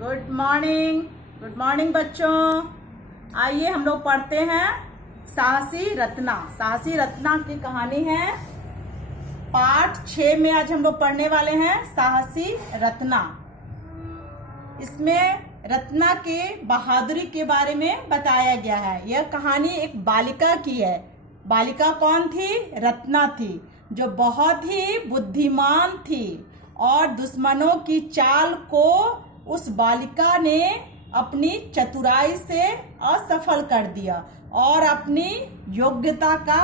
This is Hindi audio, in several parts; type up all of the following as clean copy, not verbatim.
गुड मॉर्निंग बच्चों। आइए हम लोग पढ़ते हैं साहसी रत्ना। साहसी रत्ना की कहानी है पाठ 6 में आज हम लोग पढ़ने वाले हैं साहसी रत्ना। इसमें रत्ना के बहादुरी के बारे में बताया गया है। यह कहानी एक बालिका की है। बालिका कौन थी? रत्ना थी, जो बहुत ही बुद्धिमान थी और दुश्मनों की चाल को उस बालिका ने अपनी चतुराई से असफल कर दिया और अपनी योग्यता का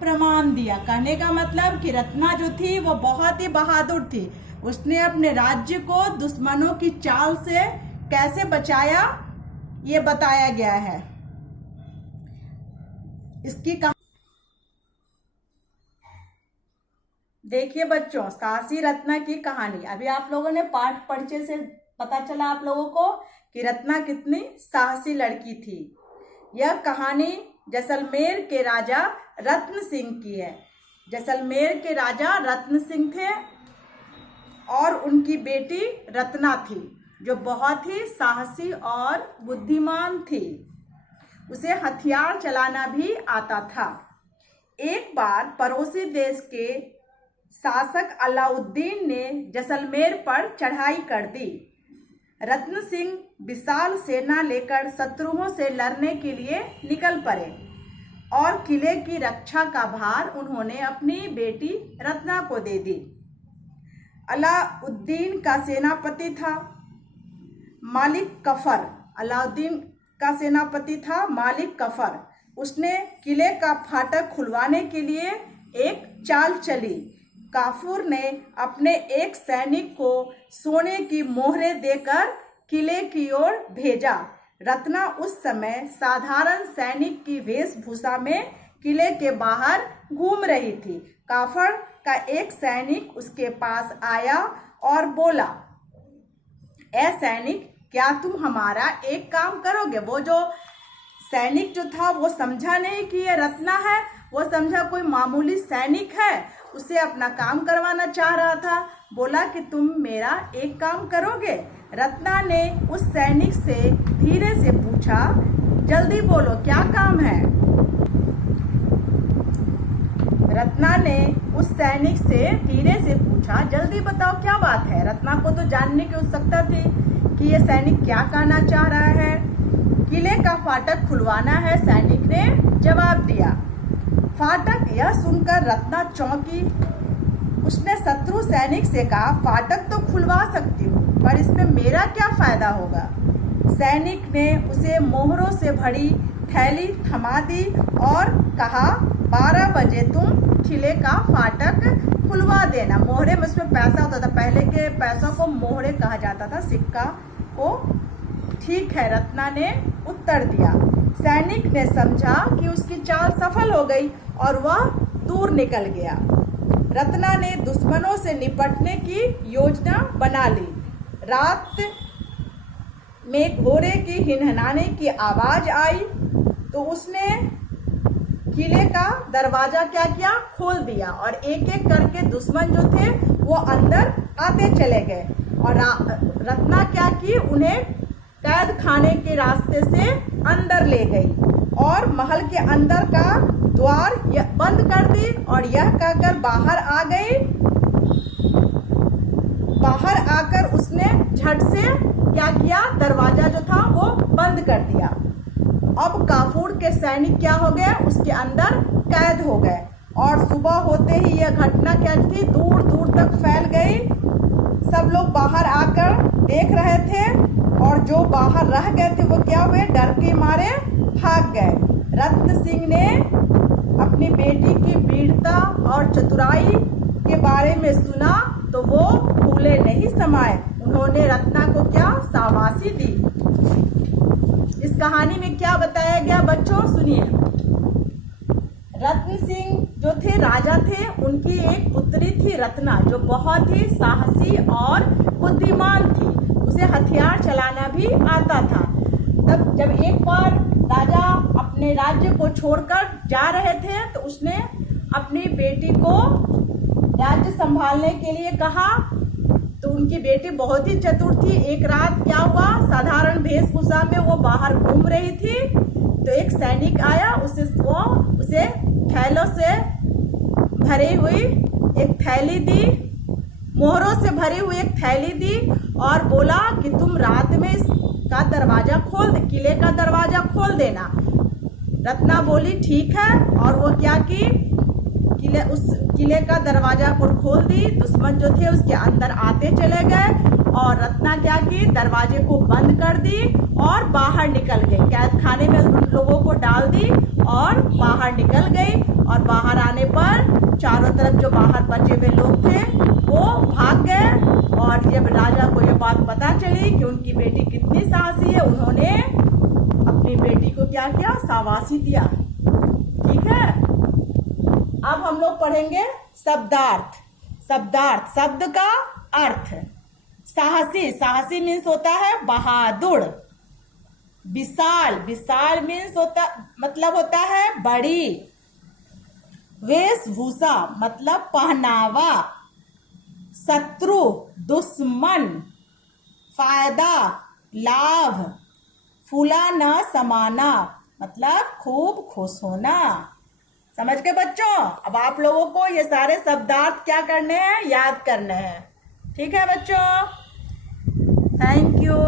प्रमाण दिया। कहने का मतलब कि रत्ना जो थी वो बहुत ही बहादुर थी। उसने अपने राज्य को दुश्मनों की चाल से कैसे बचाया, ये बताया गया है। इसकी देखिए बच्चों, साहसी रत्ना की कहानी। अभी आप लोगों ने पाठ परिचय से पता चला आप लोगों को कि रत्ना कितनी साहसी लड़की थी। यह कहानी जैसलमेर के राजा रत्न सिंह की है। जैसलमेर के राजा रत्न सिंह थे और उनकी बेटी रत्ना थी, जो बहुत ही साहसी और बुद्धिमान थी। उसे हथियार चलाना भी आता था। एक बार पड़ोसी देश के शासक अलाउद्दीन ने जैसलमेर पर चढ़ाई कर दी। रत्न सिंह विशाल सेना लेकर शत्रुओं से लड़ने के लिए निकल पड़े और किले की रक्षा का भार उन्होंने अपनी बेटी रत्ना को दे दी। अलाउद्दीन का सेनापति था मालिक कफर। अलाउद्दीन का सेनापति था मालिक कफर। उसने किले का फाटक खुलवाने के लिए एक चाल चली। काफूर ने अपने एक सैनिक को सोने की मोहरें देकर किले की ओर भेजा। रत्ना उस समय साधारण सैनिक की वेशभूषा में किले के बाहर घूम रही थी। काफर का एक सैनिक उसके पास आया और बोला, ए सैनिक, क्या तुम हमारा एक काम करोगे? वो जो सैनिक जो था वो समझा नहीं कि ये रत्ना है, वो समझा कोई मामूली सैनिक है, उसे अपना काम करवाना चाह रहा था। बोला कि तुम मेरा एक काम करोगे? रत्ना ने उस सैनिक से धीरे से पूछा, जल्दी बोलो क्या काम है? रत्ना ने उस सैनिक से धीरे से पूछा, जल्दी बताओ क्या बात है? रत्ना को तो जानने की उत्सुकता थी कि ये सैनिक क्या कहना चाह रहा है। किले का फाटक खुलवाना है, सैनिक ने जवाब दिया। फाटक, यह सुनकर रत्ना चौंकी। उसने शत्रु सैनिक से कहा, फाटक तो खुलवा सकती हूँ, पर इसमें मेरा क्या फायदा होगा? सैनिक ने उसे मोहरों से भरी थैली थमा दी और कहा, 12 बजे तुम किले का फाटक खुलवा देना। मोहरे में उसमें पैसा होता था, पहले के पैसों को मोहरे कहा जाता था, सिक्का को। ठीक है, रत्ना ने उत्तर दिया। सैनिक ने समझा कि उसकी चाल सफल हो गई और वह दूर निकल गया। रत्ना ने दुश्मनों से निपटने की योजना बना ली। रात में घोड़े की हिनहिनाने की आवाज आई तो उसने किले का दरवाजा क्या किया? खोल दिया और एक एक करके दुश्मन जो थे वो अंदर आते चले गए। और रत्ना क्या की? उन्हें कैद खाने के रास्ते से अंदर ले गई और महल के अंदर का द्वार बंद कर दी और यह कहकर बाहर आ गई। बाहर आकर उसने झट से क्या किया? दरवाजा जो था वो बंद कर दिया। अब काफूर के सैनिक क्या हो गए? उसके अंदर कैद हो गए और सुबह होते ही यह घटना क्या थी? दूर दूर तक फैल गई। सब लोग बाहर आकर देख रहे थे और जो बाहर रह गए थे वो क्या हुए? डर के मारे भाग गए। रत्न सिंह ने अपनी बेटी की वीरता और चतुराई के बारे में सुना तो वो फूले नहीं समाये। उन्होंने रत्ना को क्या? शाबाशी दी। इस कहानी में क्या बताया गया बच्चों? सुनिए। रत्न सिंह जो थे राजा थे, उनकी एक पुत्री थी रत्ना, जो बहुत ही साहसी और बुद्धिमान थी। उसे हथियार चलाना भी आता था। तब जब एक बार राजा अपने राज्य को छोड़कर जा रहे थे तो उसने अपनी बेटी को राज्य संभालने के लिए कहा। तो उनकी बेटी बहुत ही चतुर थी। एक रात क्या हुआ, साधारण वेशभूषा में वो बाहर घूम रही थी, तो एक सैनिक आया, उसे थैलों से भरी हुई एक थैली दी, मोहरों से भरी हुई एक थैली दी और बोला कि तुम रात में इसका दरवाजा खोल दे, किले का दरवाजा खोल देना। रत्ना बोली ठीक है, और वो क्या की, उस किले का दरवाजा को खोल दी। दुश्मन जो थे उसके अंदर आते चले गए और रत्ना क्या की, दरवाजे को बंद कर दी और बाहर निकल गई। कैद खाने में उन लोगों को डाल दी और बाहर निकल गई। और बाहर आने पर चारों तरफ जो बाहर बचे हुए लोग थे वो भाग गए। और जब राजा को ये बात पता चली कि उनकी बेटी कितनी साहसी है, उन्होंने अपनी बेटी को क्या किया, शाबाशी दिया। ठीक है, अब हम लोग पढ़ेंगे शब्दार्थ। शब्दार्थ, शब्द का अर्थ। साहसी, साहसी मीन्स होता है बहादुर। विशाल, विशाल मीन्स मतलब होता है बड़ी। वेशभूषा मतलब पहनावा। शत्रु, दुश्मन। फायदा, लाभ। फूलाना समाना मतलब खूब खुश होना। समझ गए बच्चों? अब आप लोगों को ये सारे शब्दार्थ क्या करने हैं, याद करने हैं। ठीक है बच्चों, थैंक यू।